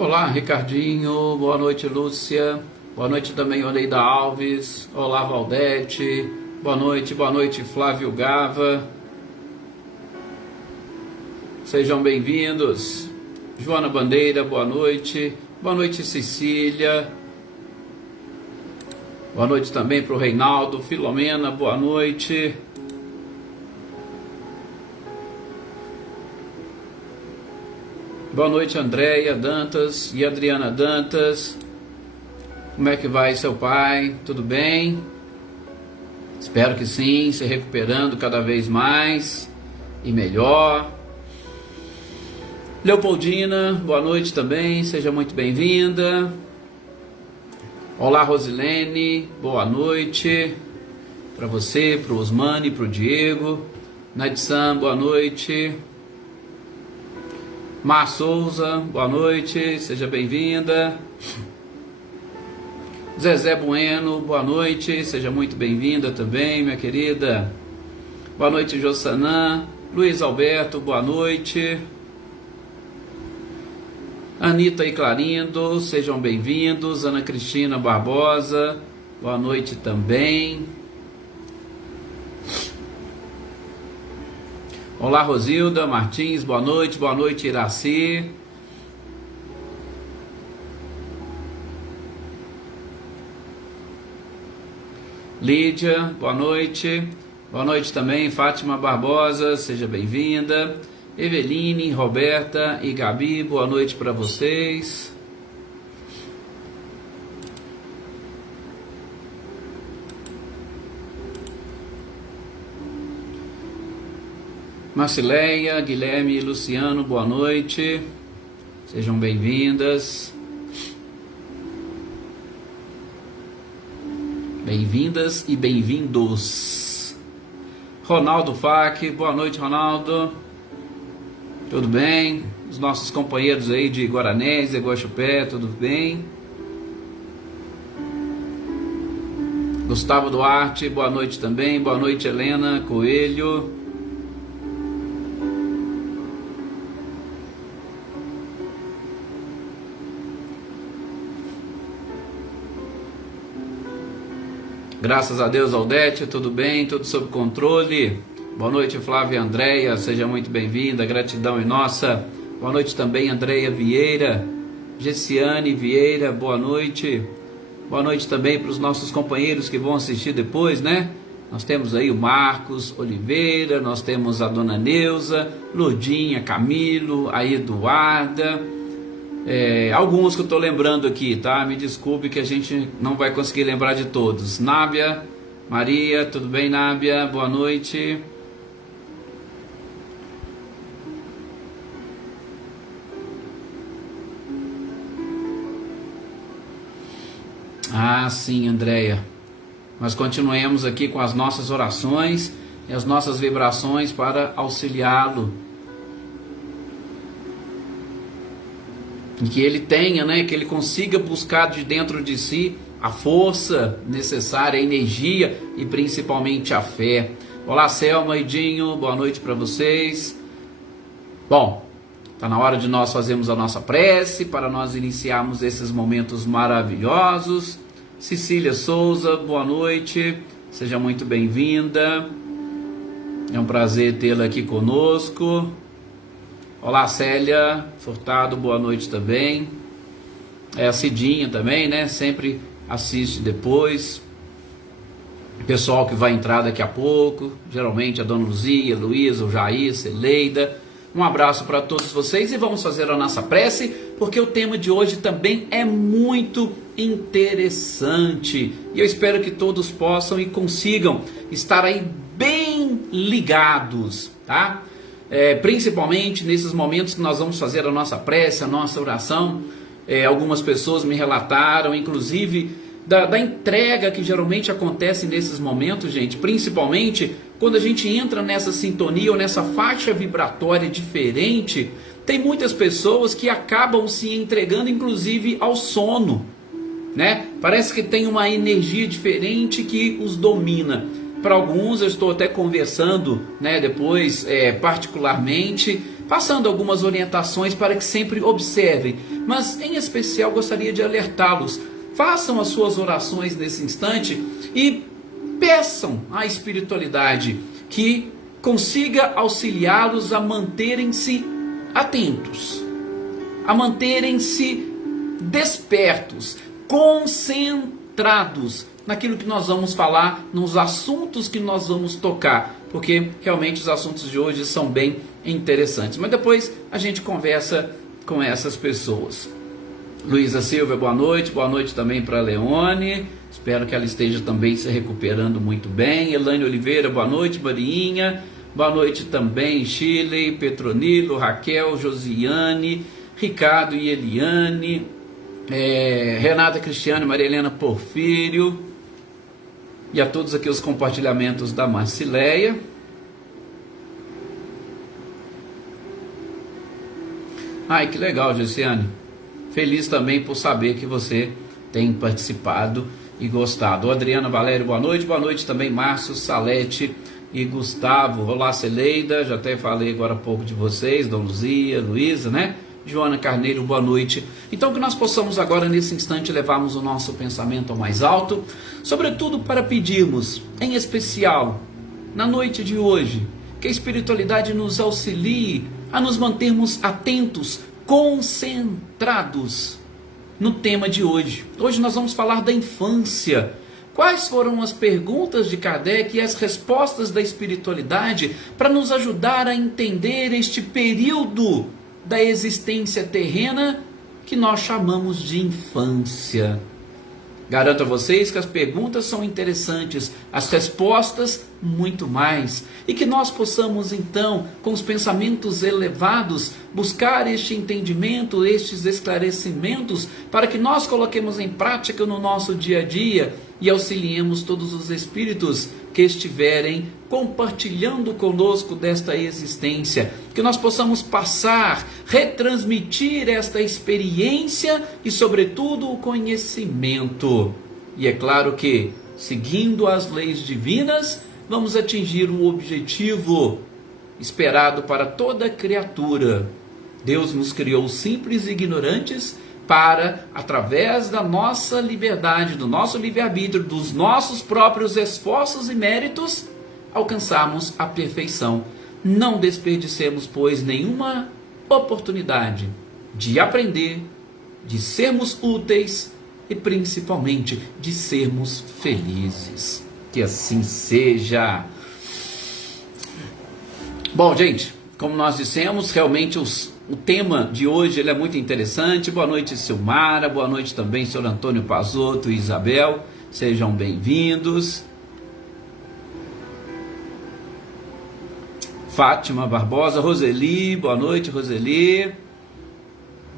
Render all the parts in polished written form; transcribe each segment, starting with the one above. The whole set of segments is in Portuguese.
Olá, Ricardinho. Boa noite, Lúcia. Boa noite também, Oneida Alves. Olá, Valdete. Boa noite, Flávio Gava. Sejam bem-vindos. Joana Bandeira, boa noite. Boa noite, Cecília. Boa noite também para o Reinaldo. Filomena, boa noite. Boa noite, Andréia Dantas e Adriana Dantas. Como é que vai seu pai? Tudo bem? Espero que sim, se recuperando cada vez mais e melhor. Leopoldina, boa noite também, seja muito bem-vinda. Olá, Rosilene, boa noite para você, para o Osmani, para o Diego. Nadsan, boa noite. Mar Souza, boa noite, seja bem-vinda. Zezé Bueno, boa noite, seja muito bem-vinda também, minha querida. Boa noite, Jossanã. Luiz Alberto, boa noite. Anitta e Clarindo, sejam bem-vindos. Ana Cristina Barbosa, boa noite também. Olá, Rosilda Martins, boa noite, Iraci. Lídia, boa noite também, Fátima Barbosa, seja bem-vinda. Eveline, Roberta e Gabi, boa noite para vocês. Marcileia, Guilherme e Luciano, boa noite. Sejam bem-vindas. Bem-vindas e bem-vindos. Ronaldo Fac, boa noite, Ronaldo. Tudo bem? Os nossos companheiros aí de Guaranésia, Guaxupé, tudo bem? Gustavo Duarte, boa noite também. Boa noite, Helena Coelho. Graças a Deus, Aldete, tudo bem? Tudo sob controle? Boa noite, Flávia e Andréia, seja muito bem-vinda, gratidão é nossa. Boa noite também, Andréia Vieira, Gessiane Vieira, boa noite. Boa noite também para os nossos companheiros que vão assistir depois, né? Nós temos aí o Marcos Oliveira, nós temos a Dona Neuza, Lourdinha, Camilo, a Eduarda, alguns que eu estou lembrando aqui, tá? Me desculpe que a gente não vai conseguir lembrar de todos. Nábia, Maria, tudo bem, Nábia? Boa noite. Ah, sim, Andréia. Nós continuemos aqui com as nossas orações e as nossas vibrações para auxiliá-lo. E que ele tenha, né, que ele consiga buscar de dentro de si a força necessária, a energia e principalmente a fé. Olá, Selma e Dinho, boa noite para vocês. Bom, está na hora de nós fazermos a nossa prece, para nós iniciarmos esses momentos maravilhosos. Cecília Souza, boa noite, seja muito bem-vinda. É um prazer tê-la aqui conosco. Olá, Célia Furtado, boa noite também. A Cidinha também, né? Sempre assiste depois. Pessoal que vai entrar daqui a pouco, geralmente a Dona Luzia, Luísa, o Jair, Celeida. Um abraço para todos vocês e vamos fazer a nossa prece, porque o tema de hoje também é muito interessante. E eu espero que todos possam e consigam estar aí bem ligados, tá? Principalmente nesses momentos que nós vamos fazer a nossa prece, a nossa oração. Algumas pessoas me relataram, inclusive, da entrega que geralmente acontece nesses momentos, gente, principalmente quando a gente entra nessa sintonia ou nessa faixa vibratória diferente. Tem muitas pessoas que acabam se entregando, inclusive, ao sono, né? Parece que tem uma energia diferente que os domina. Para alguns eu estou até conversando, né, depois particularmente, passando algumas orientações para que sempre observem, mas em especial gostaria de alertá-los. Façam as suas orações nesse instante e peçam à espiritualidade que consiga auxiliá-los a manterem-se atentos, a manterem-se despertos, concentrados naquilo que nós vamos falar, nos assuntos que nós vamos tocar, porque realmente os assuntos de hoje são bem interessantes. Mas depois a gente conversa com essas pessoas. Luísa Silva, boa noite também para a Leone, espero que ela esteja também se recuperando muito bem. Elaine Oliveira, boa noite. Marinha, boa noite também. Shirley, Petronilo, Raquel, Josiane, Ricardo e Eliane, Renata Cristiane, Maria Helena Porfírio, e a todos aqui os compartilhamentos da Marcileia. Ai, que legal, Josiane. Feliz também por saber que você tem participado e gostado. Adriana Valério, boa noite também. Márcio, Salete e Gustavo. Olá, Celeida, já até falei agora há pouco de vocês, Dona Luzia, Luísa, né? Joana Carneiro, boa noite. Então que nós possamos agora nesse instante levarmos o nosso pensamento ao mais alto, sobretudo para pedirmos, em especial, na noite de hoje, que a espiritualidade nos auxilie a nos mantermos atentos, concentrados no tema de hoje. Hoje nós vamos falar da infância. Quais foram as perguntas de Kardec e as respostas da espiritualidade para nos ajudar a entender este período da existência terrena que nós chamamos de infância? Garanto a vocês que as perguntas são interessantes, as respostas muito mais, e que nós possamos então, com os pensamentos elevados, buscar este entendimento, estes esclarecimentos, para que nós coloquemos em prática no nosso dia a dia e auxiliemos todos os espíritos que estiverem compartilhando conosco desta existência, que nós possamos passar, retransmitir esta experiência e, sobretudo, o conhecimento. E é claro que, seguindo as leis divinas, vamos atingir o objetivo esperado para toda criatura. Deus nos criou simples e ignorantes para, através da nossa liberdade, do nosso livre-arbítrio, dos nossos próprios esforços e méritos, alcançarmos a perfeição. Não desperdicemos, pois, nenhuma oportunidade de aprender, de sermos úteis e, principalmente, de sermos felizes. Que assim seja. Bom, gente, como nós dissemos, realmente o tema de hoje ele é muito interessante. Boa noite, Silmara. Boa noite também, senhor Antônio Pazotto e Isabel. Sejam bem-vindos. Fátima Barbosa, Roseli. Boa noite, Roseli.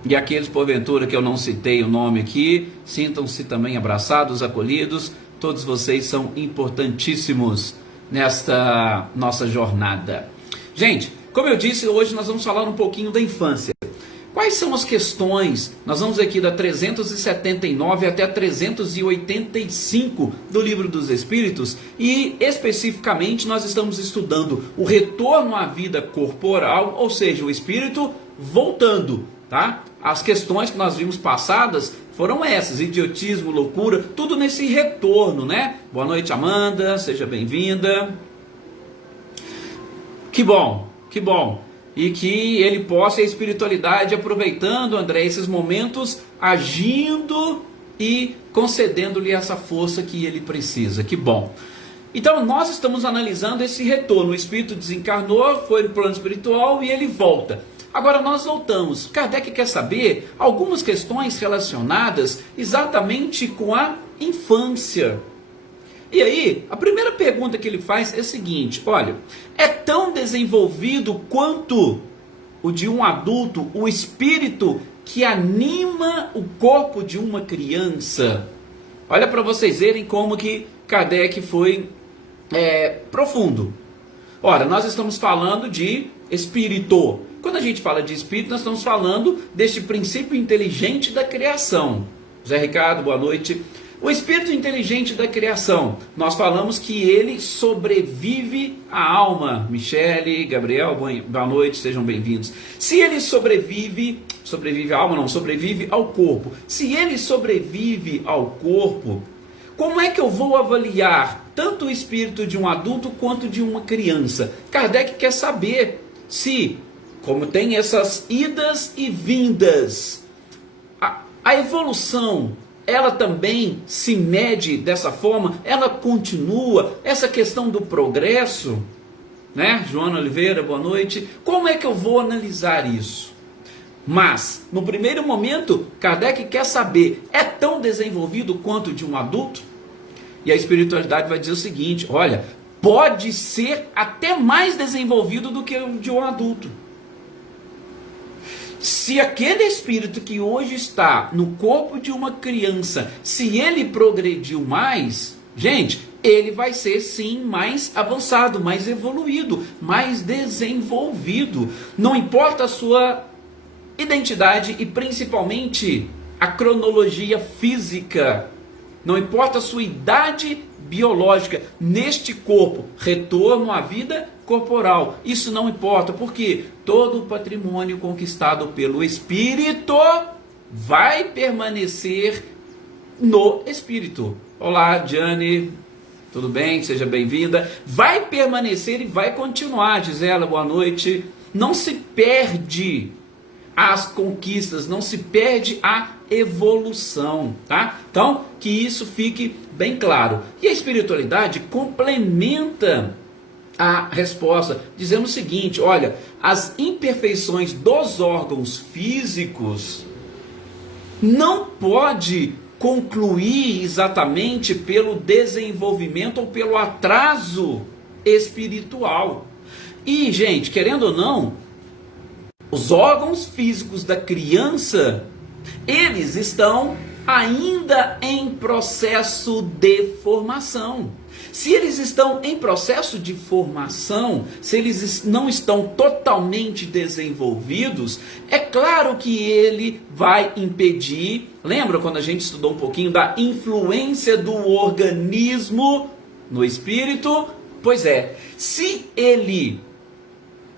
E aqueles, porventura, que eu não citei o nome aqui, sintam-se também abraçados, acolhidos. Todos vocês são importantíssimos nesta nossa jornada. Gente, como eu disse, hoje nós vamos falar um pouquinho da infância. Quais são as questões? Nós vamos aqui da 379 até a 385 do Livro dos Espíritos e, especificamente, nós estamos estudando o retorno à vida corporal, ou seja, o espírito voltando, tá? As questões que nós vimos passadas foram essas, idiotismo, loucura, tudo nesse retorno, né? Boa noite, Amanda, seja bem-vinda. Que bom, que bom. E que ele possa, a espiritualidade, aproveitando, André, esses momentos, agindo e concedendo-lhe essa força que ele precisa. Que bom. Então, nós estamos analisando esse retorno. O espírito desencarnou, foi no plano espiritual e ele volta. Agora nós voltamos. Kardec quer saber algumas questões relacionadas exatamente com a infância. E aí, a primeira pergunta que ele faz é a seguinte: olha, é tão desenvolvido quanto o de um adulto, o espírito que anima o corpo de uma criança? Olha para vocês verem como que Kardec foi profundo. Ora, nós estamos falando de espírito. Quando a gente fala de espírito, nós estamos falando deste princípio inteligente da criação. Zé Ricardo, boa noite. O espírito inteligente da criação, nós falamos que ele sobrevive à alma. Michele, Gabriel, boa noite, sejam bem-vindos. Se ele sobrevive à alma não, sobrevive ao corpo. Se ele sobrevive ao corpo, como é que eu vou avaliar tanto o espírito de um adulto quanto de uma criança? Kardec quer saber se, como tem essas idas e vindas, a evolução, ela também se mede dessa forma, ela continua, essa questão do progresso, né? Joana Oliveira, boa noite. Como é que eu vou analisar isso? Mas, no primeiro momento, Kardec quer saber, é tão desenvolvido quanto de um adulto? E a espiritualidade vai dizer o seguinte, olha, pode ser até mais desenvolvido do que o de um adulto. Se aquele espírito que hoje está no corpo de uma criança, se ele progrediu mais, gente, ele vai ser sim mais avançado, mais evoluído, mais desenvolvido. Não importa a sua identidade e principalmente a cronologia física, não importa a sua idade biológica, neste corpo, retorno à vida corporal, isso não importa, porque todo o patrimônio conquistado pelo espírito vai permanecer no espírito. Olá, Diane, tudo bem? Seja bem-vinda. Vai permanecer e vai continuar, Gisela, boa noite. Não se perde as conquistas, não se perde a evolução, tá? Então, que isso fique bem claro. E a espiritualidade complementa a resposta, dizendo o seguinte, olha, as imperfeições dos órgãos físicos não pode concluir exatamente pelo desenvolvimento ou pelo atraso espiritual. E, gente, querendo ou não, os órgãos físicos da criança, eles estão ainda em processo de formação. Se eles estão em processo de formação, se eles não estão totalmente desenvolvidos, é claro que ele vai impedir. Lembra quando a gente estudou um pouquinho da influência do organismo no espírito? Pois é, se ele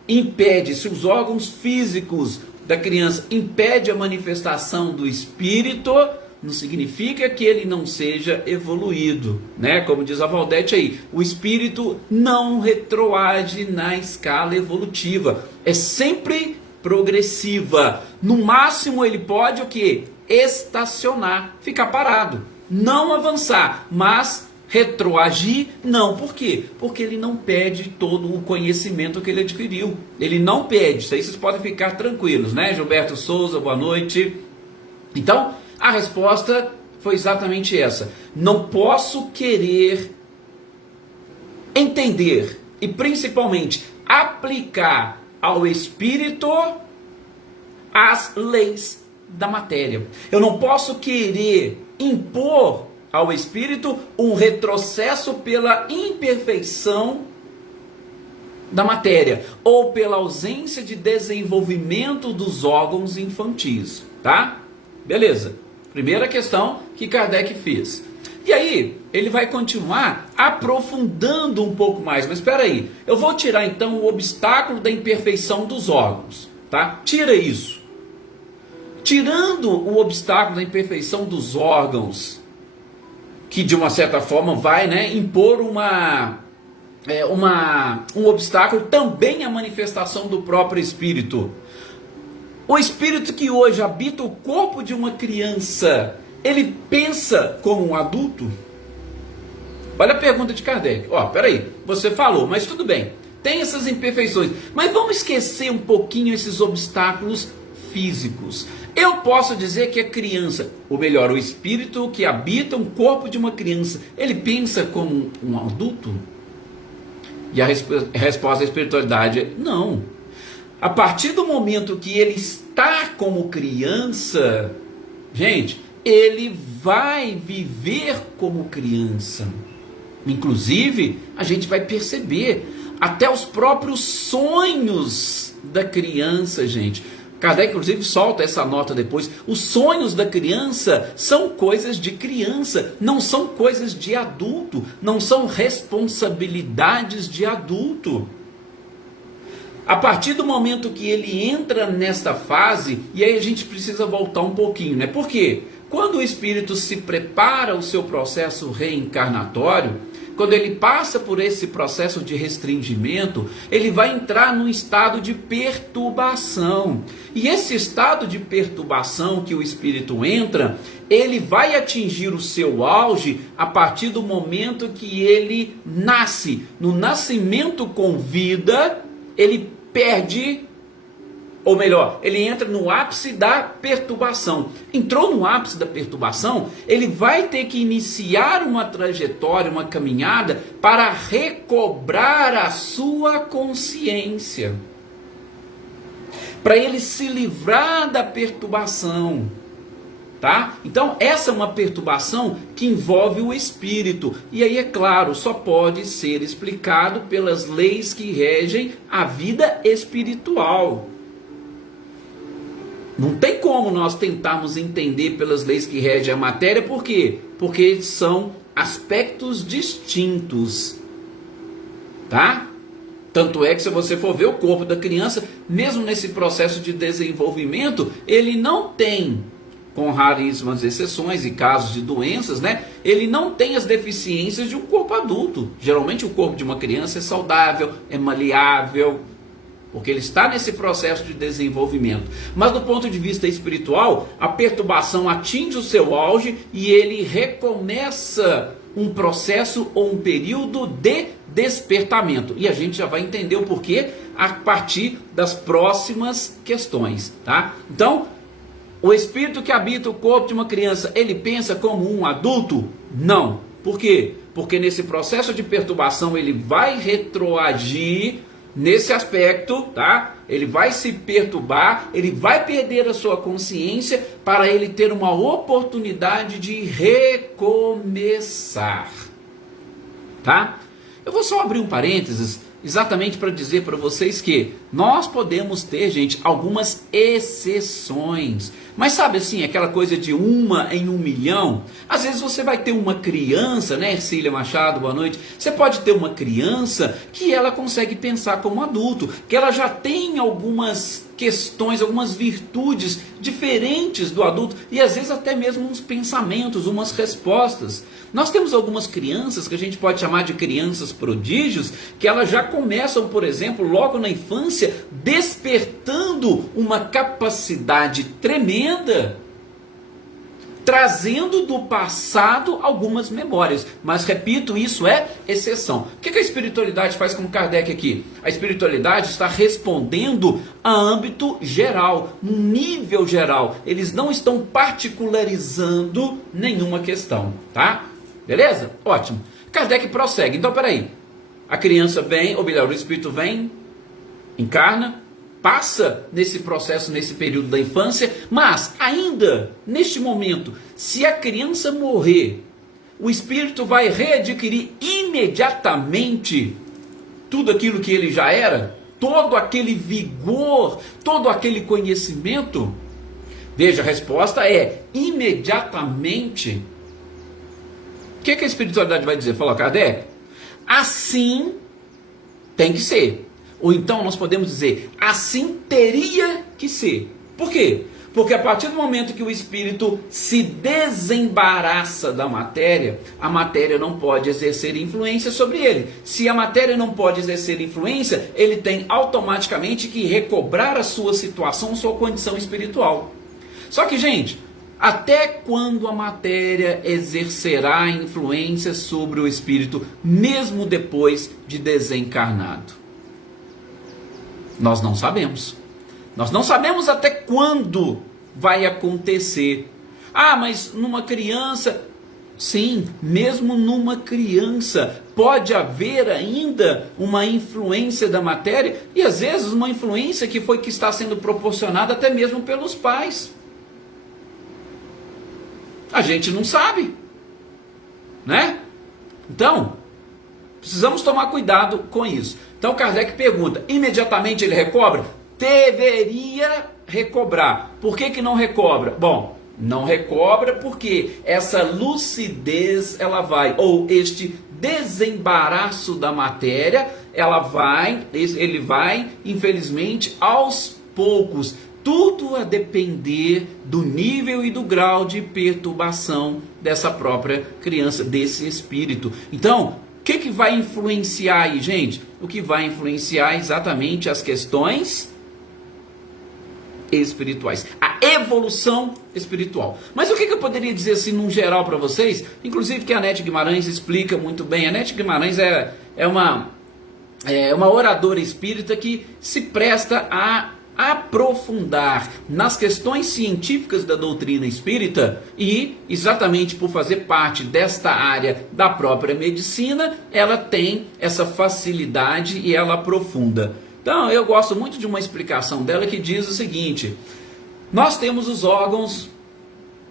impede, se os órgãos físicos da criança impedem a manifestação do espírito, não significa que ele não seja evoluído, né? Como diz a Valdete aí, o espírito não retroage na escala evolutiva, é sempre progressiva. No máximo ele pode o quê? Estacionar, ficar parado, não avançar, mas retroagir não. Por quê? Porque ele não perde todo o conhecimento que ele adquiriu. Ele não perde. Isso aí vocês podem ficar tranquilos, né? Gilberto Souza, boa noite. Então, a resposta foi exatamente essa. Não posso querer entender e principalmente aplicar ao espírito as leis da matéria. Eu não posso querer impor ao espírito um retrocesso pela imperfeição da matéria ou pela ausência de desenvolvimento dos órgãos infantis, tá? Beleza. Primeira questão que Kardec fez. E aí, ele vai continuar aprofundando um pouco mais. Mas espera aí, eu vou tirar então o obstáculo da imperfeição dos órgãos, tá? Tira isso. Tirando o obstáculo da imperfeição dos órgãos, que de uma certa forma vai, né, impor um obstáculo também à manifestação do próprio espírito. O espírito que hoje habita o corpo de uma criança, ele pensa como um adulto? Olha a pergunta de Kardec. Peraí, você falou, mas tudo bem, tem essas imperfeições, mas vamos esquecer um pouquinho esses obstáculos físicos. Eu posso dizer que a criança, ou melhor, o espírito que habita um corpo de uma criança, ele pensa como um adulto? E a resposta da espiritualidade é não. A partir do momento que ele está como criança, gente, ele vai viver como criança. Inclusive, a gente vai perceber até os próprios sonhos da criança, gente. Kardec, inclusive, solta essa nota depois. Os sonhos da criança são coisas de criança, não são coisas de adulto, não são responsabilidades de adulto. A partir do momento que ele entra nesta fase, e aí a gente precisa voltar um pouquinho, né? Por quê? Quando o espírito se prepara o seu processo reencarnatório, quando ele passa por esse processo de restringimento, ele vai entrar num estado de perturbação. E esse estado de perturbação que o espírito entra, ele vai atingir o seu auge a partir do momento que ele nasce. No nascimento com vida, ele perde, ou melhor, ele entra no ápice da perturbação. Entrou no ápice da perturbação, ele vai ter que iniciar uma trajetória, uma caminhada para recobrar a sua consciência, para ele se livrar da perturbação. Tá? Então essa é uma perturbação que envolve o espírito, e aí é claro, só pode ser explicado pelas leis que regem a vida espiritual. Não tem como nós tentarmos entender pelas leis que regem a matéria, por quê? Porque são aspectos distintos, tá? Tanto é que se você for ver o corpo da criança, mesmo nesse processo de desenvolvimento, ele não tem, com raríssimas exceções e casos de doenças, né? Ele não tem as deficiências de um corpo adulto. Geralmente o corpo de uma criança é saudável, é maleável, porque ele está nesse processo de desenvolvimento. Mas do ponto de vista espiritual, a perturbação atinge o seu auge e ele recomeça um processo ou um período de despertamento. E a gente já vai entender o porquê a partir das próximas questões, tá? Então, o espírito que habita o corpo de uma criança, ele pensa como um adulto? Não. Por quê? Porque nesse processo de perturbação ele vai retroagir nesse aspecto, tá? Ele vai se perturbar, ele vai perder a sua consciência para ele ter uma oportunidade de recomeçar, tá? Eu vou só abrir um parênteses exatamente para dizer para vocês que nós podemos ter, gente, algumas exceções. Mas sabe assim, aquela coisa de 1 em 1 milhão? Às vezes você vai ter uma criança, né, Ercília Machado, boa noite. Você pode ter uma criança que ela consegue pensar como adulto, que ela já tem algumas questões, algumas virtudes diferentes do adulto e às vezes até mesmo uns pensamentos, umas respostas. Nós temos algumas crianças que a gente pode chamar de crianças prodígios, que elas já começam, por exemplo, logo na infância, despertando uma capacidade tremenda, trazendo do passado algumas memórias. Mas repito, isso é exceção. O que a espiritualidade faz com Kardec aqui? A espiritualidade está respondendo a âmbito geral, um nível geral. Eles não estão particularizando nenhuma questão, tá? Beleza? Ótimo. Kardec prossegue. Então, peraí. A criança vem, ou melhor, o espírito vem, encarna, passa nesse processo, nesse período da infância, mas ainda neste momento, se a criança morrer, o espírito vai readquirir imediatamente tudo aquilo que ele já era, todo aquele vigor, todo aquele conhecimento? Veja, a resposta é imediatamente. O que a espiritualidade vai dizer? Falou Kardec? Assim tem que ser. Ou então nós podemos dizer, assim teria que ser. Por quê? Porque a partir do momento que o espírito se desembaraça da matéria, a matéria não pode exercer influência sobre ele. Se a matéria não pode exercer influência, ele tem automaticamente que recobrar a sua situação, sua condição espiritual. Só que, gente, até quando a matéria exercerá influência sobre o espírito, mesmo depois de desencarnado? Nós não sabemos. Nós não sabemos até quando vai acontecer. Ah, mas numa criança... Sim, mesmo numa criança pode haver ainda uma influência da matéria e às vezes uma influência que está sendo proporcionada até mesmo pelos pais. A gente não sabe, né? Então, precisamos tomar cuidado com isso. Então Kardec pergunta, imediatamente ele recobra? Deveria recobrar. Por que não recobra? Bom, não recobra porque essa lucidez ela vai, ou este desembaraço da matéria, ele vai, infelizmente, aos poucos, tudo a depender do nível e do grau de perturbação dessa própria criança, desse espírito. Então, o que vai influenciar aí, gente? O que vai influenciar é exatamente as questões espirituais, a evolução espiritual. Mas o que eu poderia dizer assim num geral para vocês? Inclusive que a Nete Guimarães explica muito bem. A Nete Guimarães é uma oradora espírita que se presta a aprofundar nas questões científicas da doutrina espírita, e exatamente por fazer parte desta área da própria medicina, ela tem essa facilidade e ela aprofunda. Então, eu gosto muito de uma explicação dela que diz o seguinte: nós temos os órgãos,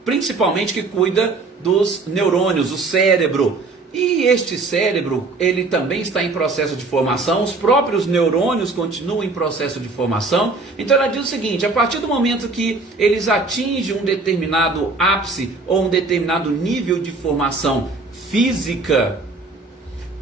principalmente que cuida dos neurônios, o cérebro. E este cérebro, ele também está em processo de formação, os próprios neurônios continuam em processo de formação. Então ela diz o seguinte: a partir do momento que eles atingem um determinado ápice ou um determinado nível de formação física,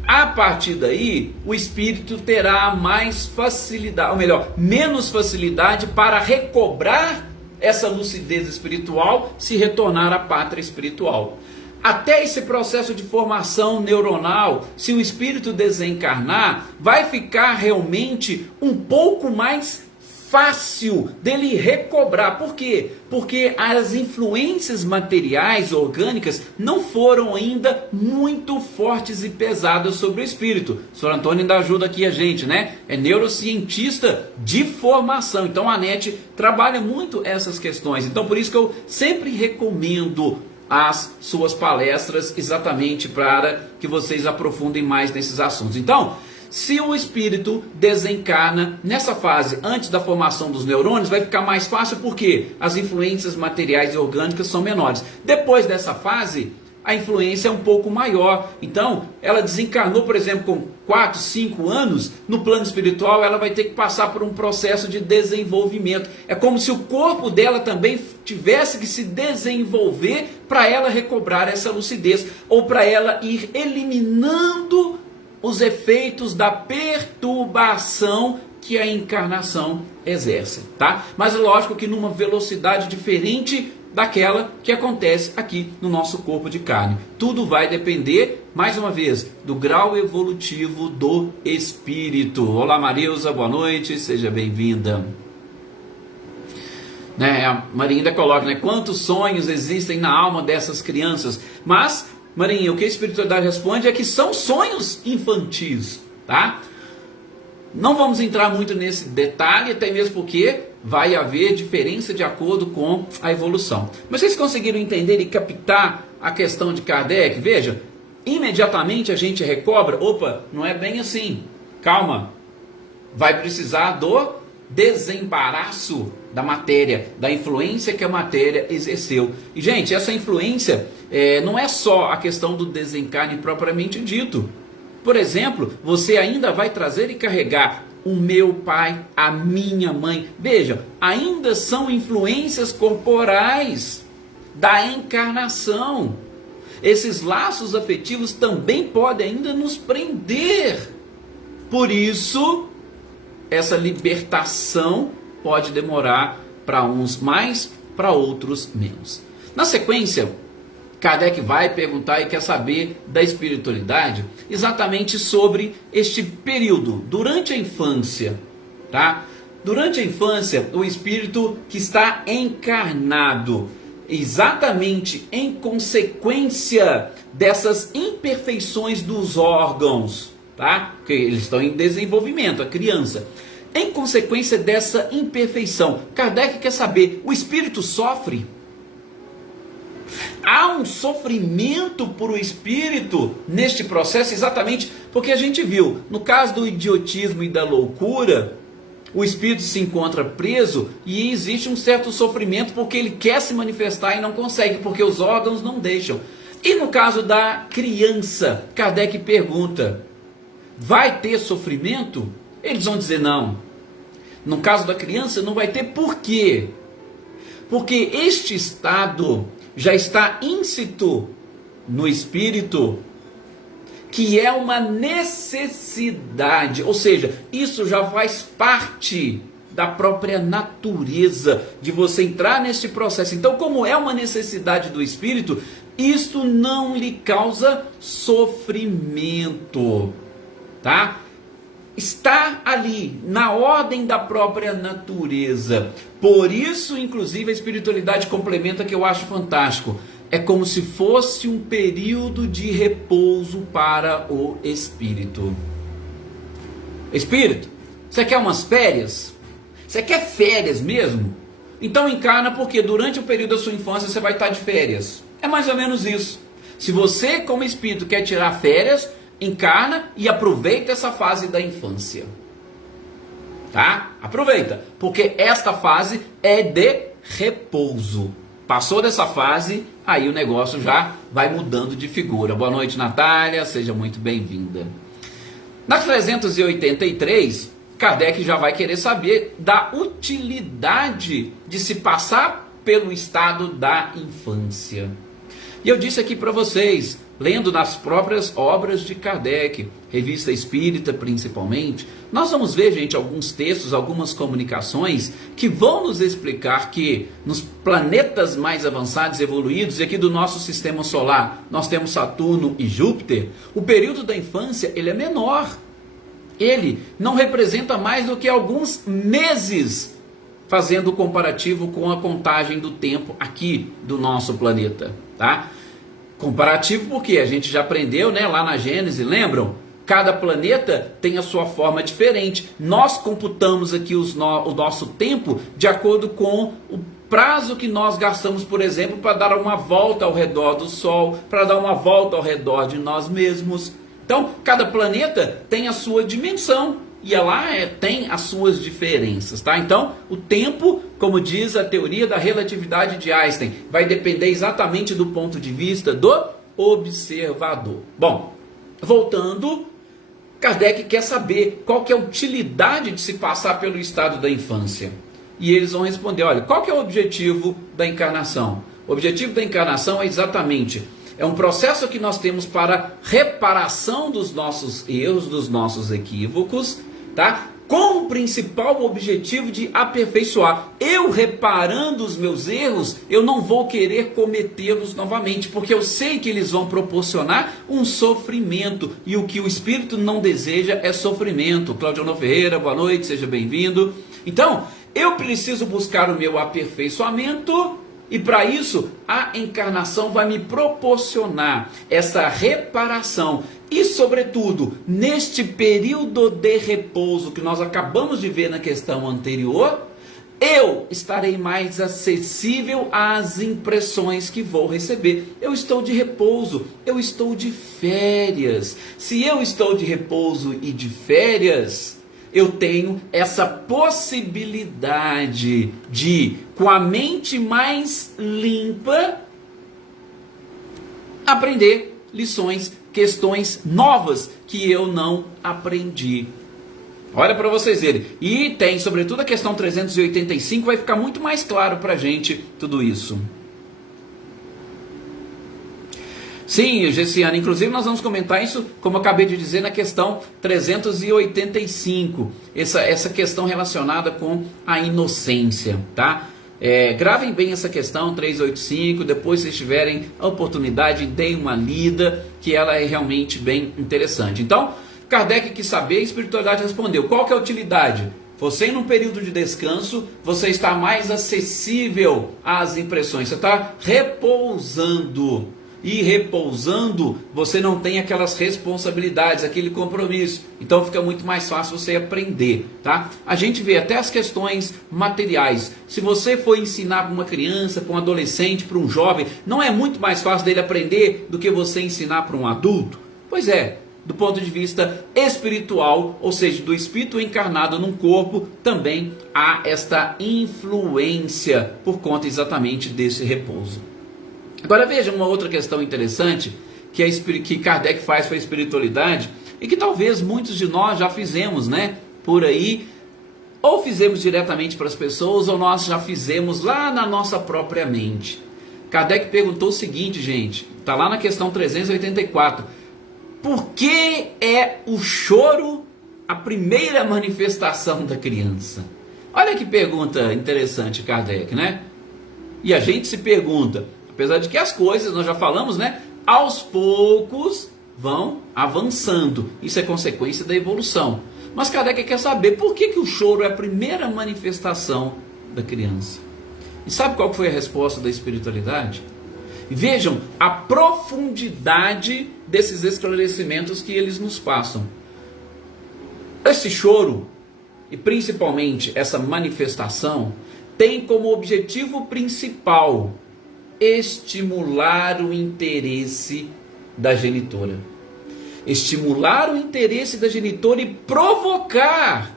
a partir daí, o espírito terá mais facilidade, ou melhor, menos facilidade para recobrar essa lucidez espiritual, se retornar à pátria espiritual. Até esse processo de formação neuronal, se o espírito desencarnar, vai ficar realmente um pouco mais fácil dele recobrar. Por quê? Porque as influências materiais, orgânicas, não foram ainda muito fortes e pesadas sobre o espírito. O Sr. Antônio ainda ajuda aqui a gente, né? É neurocientista de formação. Então a NET trabalha muito essas questões. Então por isso que eu sempre recomendo as suas palestras, exatamente para que vocês aprofundem mais nesses assuntos. Então, se o espírito desencarna nessa fase, antes da formação dos neurônios, vai ficar mais fácil porque as influências materiais e orgânicas são menores. Depois dessa fase, a influência é um pouco maior. Então, ela desencarnou, por exemplo, com 4, 5 anos, no plano espiritual, ela vai ter que passar por um processo de desenvolvimento. É como se o corpo dela também tivesse que se desenvolver para ela recobrar essa lucidez, ou para ela ir eliminando os efeitos da perturbação que a encarnação exerce, tá? Mas lógico que numa velocidade diferente daquela que acontece aqui no nosso corpo de carne. Tudo vai depender, mais uma vez, do grau evolutivo do espírito. Olá Marilza, boa noite, seja bem-vinda. A Marinha ainda coloca, né, quantos sonhos existem na alma dessas crianças. Mas, Marinha, o que a espiritualidade responde é que são sonhos infantis, tá? Não vamos entrar muito nesse detalhe, até mesmo porque vai haver diferença de acordo com a evolução. Mas vocês conseguiram entender e captar a questão de Kardec? Veja, imediatamente a gente recobra. Opa, não é bem assim. Calma. Vai precisar do desembaraço da matéria, da influência que a matéria exerceu. E, gente, essa influência não é só a questão do desencarne propriamente dito. Por exemplo, você ainda vai trazer e carregar o meu pai, a minha mãe. Veja, ainda são influências corporais da encarnação. Esses laços afetivos também podem ainda nos prender. Por isso, essa libertação pode demorar para uns mais, para outros menos. Na sequência, Kardec vai perguntar e quer saber da espiritualidade exatamente sobre este período, durante a infância, tá? Durante a infância, o espírito que está encarnado, exatamente em consequência dessas imperfeições dos órgãos, tá? Porque eles estão em desenvolvimento, a criança. Em consequência dessa imperfeição, Kardec quer saber, o espírito sofre? Há um sofrimento por o espírito neste processo, exatamente porque a gente viu, no caso do idiotismo e da loucura, o espírito se encontra preso e existe um certo sofrimento porque ele quer se manifestar e não consegue, porque os órgãos não deixam. E no caso da criança, Kardec pergunta, vai ter sofrimento? Eles vão dizer não. No caso da criança, não vai ter. Por quê? Porque este estado já está íncito no espírito, que é uma necessidade, ou seja, isso já faz parte da própria natureza de você entrar neste processo. Então, como é uma necessidade do espírito, isto não lhe causa sofrimento, tá? Está ali, na ordem da própria natureza. Por isso, inclusive, a espiritualidade complementa, que eu acho fantástico. É como se fosse um período de repouso para o espírito. Espírito, você quer umas férias? Você quer férias mesmo? Então encarna, porque durante o período da sua infância você vai estar de férias. É mais ou menos isso. Se você, como espírito, quer tirar férias, encarna e aproveita essa fase da infância. Tá? Aproveita, porque esta fase é de repouso. Passou dessa fase, aí o negócio já vai mudando de figura. Boa noite, Natália, seja muito bem-vinda. Na 383, Kardec já vai querer saber da utilidade de se passar pelo estado da infância. E eu disse aqui para vocês, lendo nas próprias obras de Kardec, Revista Espírita principalmente, nós vamos ver, gente, alguns textos, algumas comunicações que vão nos explicar que nos planetas mais avançados, evoluídos, e aqui do nosso sistema solar, nós temos Saturno e Júpiter, o período da infância ele é menor. Ele não representa mais do que alguns meses, fazendo o comparativo com a contagem do tempo aqui do nosso planeta, tá? Comparativo porque a gente já aprendeu, né, lá na Gênesis, lembram? Cada planeta tem a sua forma diferente. Nós computamos aqui o nosso tempo de acordo com o prazo que nós gastamos, por exemplo, para dar uma volta ao redor do Sol, para dar uma volta ao redor de nós mesmos. Então, cada planeta tem a sua dimensão e lá tem as suas diferenças, tá? Então, o tempo, como diz a teoria da relatividade de Einstein, vai depender exatamente do ponto de vista do observador. Bom, voltando, Kardec quer saber qual que é a utilidade de se passar pelo estado da infância. E eles vão responder, olha, qual que é o objetivo da encarnação? O objetivo da encarnação é exatamente... é um processo que nós temos para reparação dos nossos erros, dos nossos equívocos, tá? Com o principal objetivo de aperfeiçoar. Eu reparando os meus erros, eu não vou querer cometê-los novamente, porque eu sei que eles vão proporcionar um sofrimento, e o que o espírito não deseja é sofrimento. Claudio Ferreira, boa noite, seja bem-vindo. Então, eu preciso buscar o meu aperfeiçoamento, e para isso, a encarnação vai me proporcionar essa reparação. E, sobretudo, neste período de repouso que nós acabamos de ver na questão anterior, eu estarei mais acessível às impressões que vou receber. Eu estou de repouso, eu estou de férias. Se eu estou de repouso e de férias, eu tenho essa possibilidade de, com a mente mais limpa, aprender lições, questões novas que eu não aprendi. Olha para vocês verem. E tem, sobretudo, a questão 385, vai ficar muito mais claro para a gente tudo isso. Sim, Gessiane, inclusive nós vamos comentar isso, como eu acabei de dizer, na questão 385, essa questão relacionada com a inocência, tá? Gravem bem essa questão 385, depois se tiverem a oportunidade, deem uma lida, que ela é realmente bem interessante. Então, Kardec quis saber, a espiritualidade respondeu, qual que é a utilidade? Você, num período de descanso, você está mais acessível às impressões, você está repousando. E repousando, você não tem aquelas responsabilidades, aquele compromisso. Então fica muito mais fácil você aprender, tá? A gente vê até as questões materiais. Se você for ensinar para uma criança, para um adolescente, para um jovem, não é muito mais fácil dele aprender do que você ensinar para um adulto? Pois é, do ponto de vista espiritual, ou seja, do espírito encarnado num corpo, também há esta influência por conta exatamente desse repouso. Agora veja uma outra questão interessante que Kardec faz para a espiritualidade e que talvez muitos de nós já fizemos, né, por aí, ou fizemos diretamente para as pessoas, ou nós já fizemos lá na nossa própria mente. Kardec perguntou o seguinte, gente, está lá na questão 384. Por que é o choro a primeira manifestação da criança? Olha que pergunta interessante, Kardec, né? E a gente se pergunta, apesar de que as coisas, nós já falamos, né? Aos poucos vão avançando. Isso é consequência da evolução. Mas Kardec quer saber por que o choro é a primeira manifestação da criança. E sabe qual foi a resposta da espiritualidade? Vejam a profundidade desses esclarecimentos que eles nos passam. Esse choro, e principalmente essa manifestação, tem como objetivo principal estimular o interesse da genitora. Estimular o interesse da genitora e provocar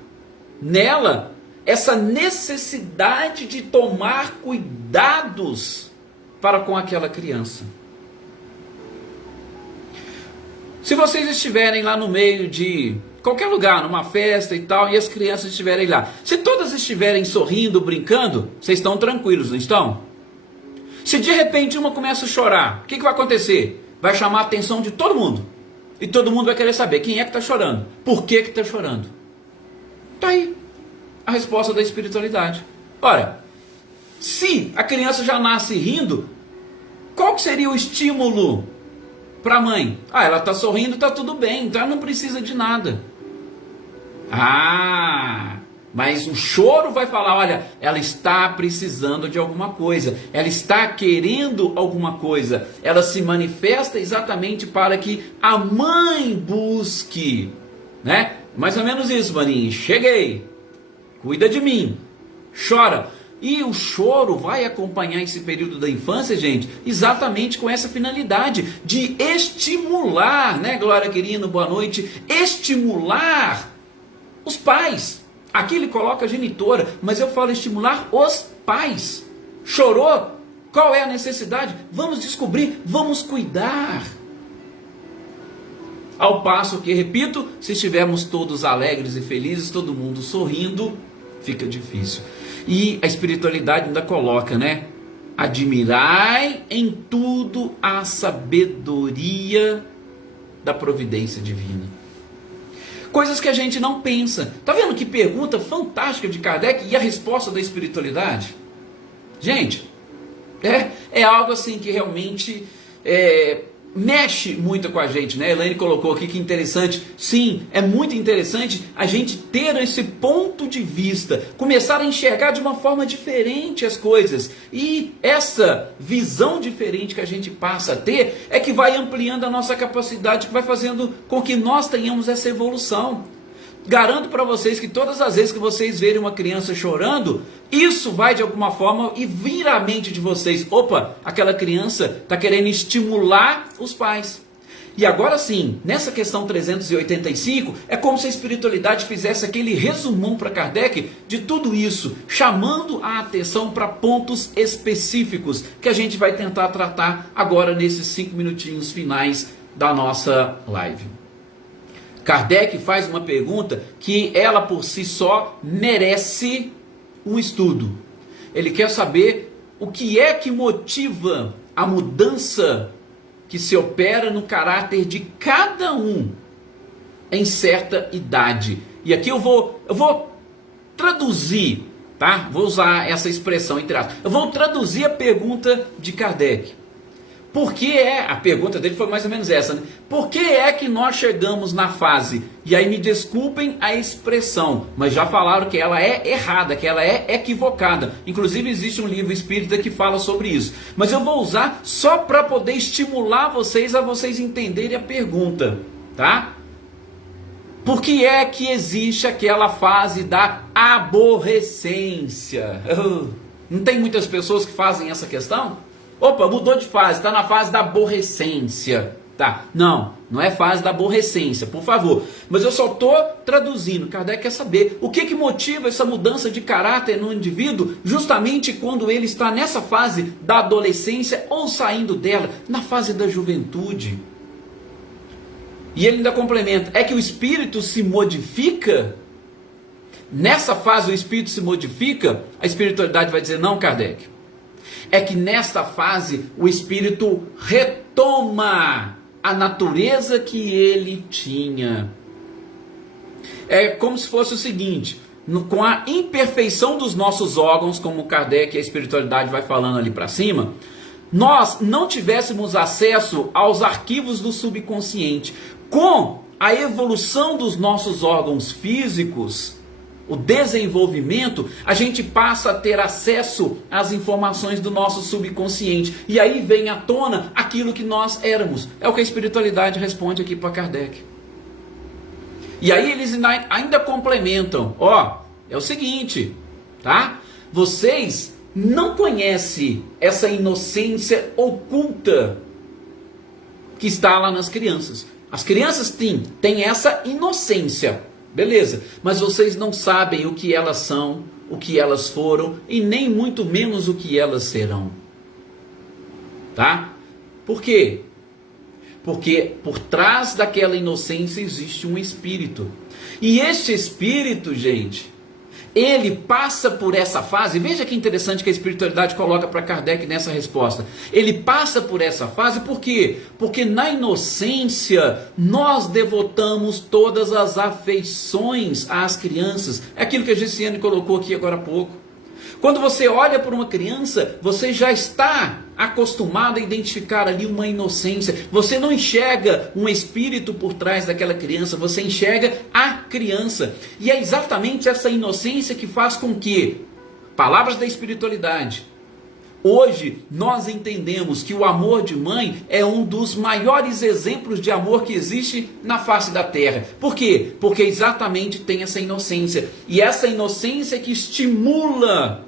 nela essa necessidade de tomar cuidados para com aquela criança. Se vocês estiverem lá no meio de qualquer lugar, numa festa e tal, e as crianças estiverem lá, se todas estiverem sorrindo, brincando, vocês estão tranquilos, não estão? Se de repente uma começa a chorar, o que vai acontecer? Vai chamar a atenção de todo mundo. E todo mundo vai querer saber quem é que está chorando, por que está chorando. Está aí a resposta da espiritualidade. Ora, se a criança já nasce rindo, qual que seria o estímulo para a mãe? Ela está sorrindo, está tudo bem, então ela não precisa de nada. Mas o choro vai falar, olha, ela está precisando de alguma coisa, ela está querendo alguma coisa, ela se manifesta exatamente para que a mãe busque, né? Mais ou menos isso, maninho, cheguei, cuida de mim, chora. E o choro vai acompanhar esse período da infância, gente, exatamente com essa finalidade de estimular, né, Glória Quirino, boa noite, estimular os pais. Aqui ele coloca a genitora, mas eu falo estimular os pais. Chorou? Qual é a necessidade? Vamos descobrir, vamos cuidar. Ao passo que, repito, se estivermos todos alegres e felizes, todo mundo sorrindo, fica difícil. E a espiritualidade ainda coloca, né? Admirai em tudo a sabedoria da providência divina. Coisas que a gente não pensa. Tá vendo que pergunta fantástica de Kardec e a resposta da espiritualidade? Gente, é algo assim que realmente mexe muito com a gente, né? Elaine colocou aqui que interessante. Sim, é muito interessante a gente ter esse ponto de vista, começar a enxergar de uma forma diferente as coisas. E essa visão diferente que a gente passa a ter é que vai ampliando a nossa capacidade, que vai fazendo com que nós tenhamos essa evolução. Garanto para vocês que todas as vezes que vocês verem uma criança chorando, isso vai de alguma forma e vir à mente de vocês. Opa, aquela criança está querendo estimular os pais. E agora sim, nessa questão 385, é como se a espiritualidade fizesse aquele resumão para Kardec de tudo isso, chamando a atenção para pontos específicos, que a gente vai tentar tratar agora nesses 5 minutinhos finais da nossa live. Kardec faz uma pergunta que ela por si só merece um estudo. Ele quer saber o que é que motiva a mudança que se opera no caráter de cada um em certa idade. E aqui eu vou traduzir, tá? Vou usar essa expressão entre aspas. Eu vou traduzir a pergunta de Kardec. Por que a pergunta dele foi mais ou menos essa, né? Por que é que nós chegamos na fase, e aí me desculpem a expressão, mas já falaram que ela é errada, que ela é equivocada. Inclusive existe um livro espírita que fala sobre isso. Mas eu vou usar só para poder estimular vocês a vocês entenderem a pergunta, tá? Por que é que existe aquela fase da aborrecência? Não tem muitas pessoas que fazem essa questão? Opa, mudou de fase, está na fase da aborrecência. Tá, não é fase da aborrecência, por favor. Mas eu só estou traduzindo. Kardec quer saber o que motiva essa mudança de caráter no indivíduo, justamente quando ele está nessa fase da adolescência ou saindo dela, na fase da juventude. E ele ainda complementa, é que o espírito se modifica? nessa fase o espírito se modifica, a espiritualidade vai dizer: não, Kardec, é que nesta fase o espírito retoma a natureza que ele tinha. É como se fosse o seguinte: com a imperfeição dos nossos órgãos, como Kardec e a espiritualidade vai falando ali para cima, nós não tivéssemos acesso aos arquivos do subconsciente. Com a evolução dos nossos órgãos físicos, o desenvolvimento, a gente passa a ter acesso às informações do nosso subconsciente. E aí vem à tona aquilo que nós éramos. É o que a espiritualidade responde aqui para Kardec. E aí eles ainda complementam. É o seguinte, tá? Vocês não conhecem essa inocência oculta que está lá nas crianças. As crianças têm essa inocência. Beleza, mas vocês não sabem o que elas são, o que elas foram e nem muito menos o que elas serão. Tá? Por quê? Porque por trás daquela inocência existe um espírito. E este espírito, gente, ele passa por essa fase. Veja que interessante que a espiritualidade coloca para Kardec nessa resposta. Ele passa por essa fase por quê? Porque na inocência nós devotamos todas as afeições às crianças. É aquilo que a Gessiane colocou aqui agora há pouco. Quando você olha para uma criança, você já está acostumado a identificar ali uma inocência. Você não enxerga um espírito por trás daquela criança, você enxerga a criança. E é exatamente essa inocência que faz com que, palavras da espiritualidade, hoje nós entendemos que o amor de mãe é um dos maiores exemplos de amor que existe na face da terra. Por quê? Porque exatamente tem essa inocência. E essa inocência que estimula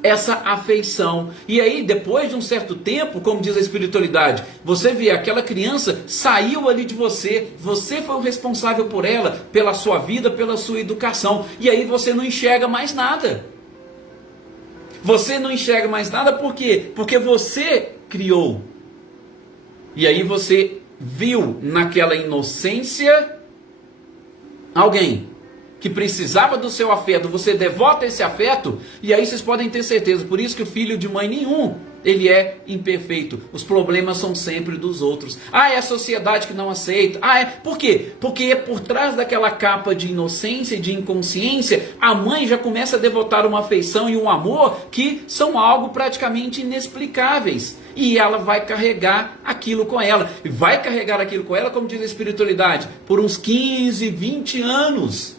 essa afeição. E aí, depois de um certo tempo, como diz a espiritualidade, você vê aquela criança saiu ali de você, você foi o responsável por ela, pela sua vida, pela sua educação. E aí você não enxerga mais nada. Você não enxerga mais nada por quê? Porque você criou. E aí você viu naquela inocência alguém que precisava do seu afeto, você devota esse afeto, e aí vocês podem ter certeza, por isso que o filho de mãe nenhum, ele é imperfeito, os problemas são sempre dos outros. É a sociedade que não aceita, por quê? Porque por trás daquela capa de inocência e de inconsciência, a mãe já começa a devotar uma afeição e um amor que são algo praticamente inexplicáveis. E ela vai carregar aquilo com ela. E vai carregar aquilo com ela, como diz a espiritualidade, por uns 15, 20 anos.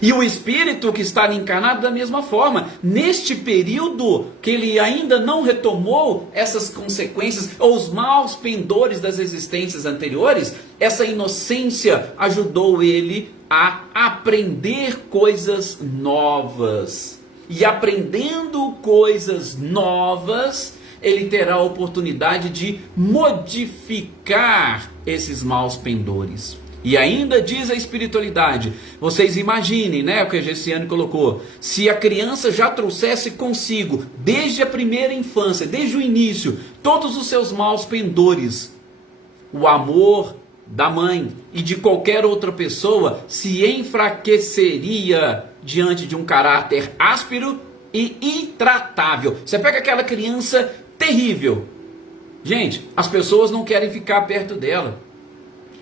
E o espírito que está ali encarnado da mesma forma. Neste período que ele ainda não retomou essas consequências, ou os maus pendores das existências anteriores, essa inocência ajudou ele a aprender coisas novas. E aprendendo coisas novas, ele terá a oportunidade de modificar esses maus pendores. E ainda diz a espiritualidade, vocês imaginem, o que a Gessiane colocou, se a criança já trouxesse consigo, desde a primeira infância, desde o início, todos os seus maus pendores, o amor da mãe e de qualquer outra pessoa se enfraqueceria diante de um caráter áspero e intratável. Você pega aquela criança terrível, gente, as pessoas não querem ficar perto dela.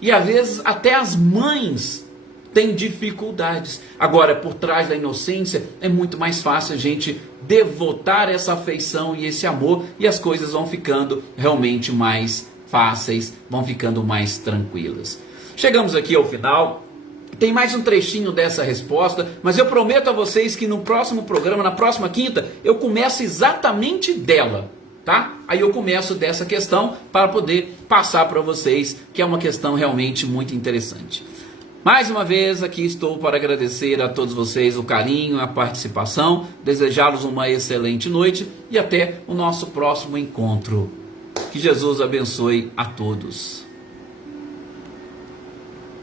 E às vezes até as mães têm dificuldades. Agora, por trás da inocência, é muito mais fácil a gente devotar essa afeição e esse amor, e as coisas vão ficando realmente mais fáceis, vão ficando mais tranquilas. Chegamos aqui ao final. Tem mais um trechinho dessa resposta, mas eu prometo a vocês que no próximo programa, na próxima quinta, eu começo exatamente dela. Tá? Aí eu começo dessa questão para poder passar para vocês, que é uma questão realmente muito interessante. Mais uma vez aqui estou para agradecer a todos vocês o carinho, a participação, desejá-los uma excelente noite e até o nosso próximo encontro. Que Jesus abençoe a todos.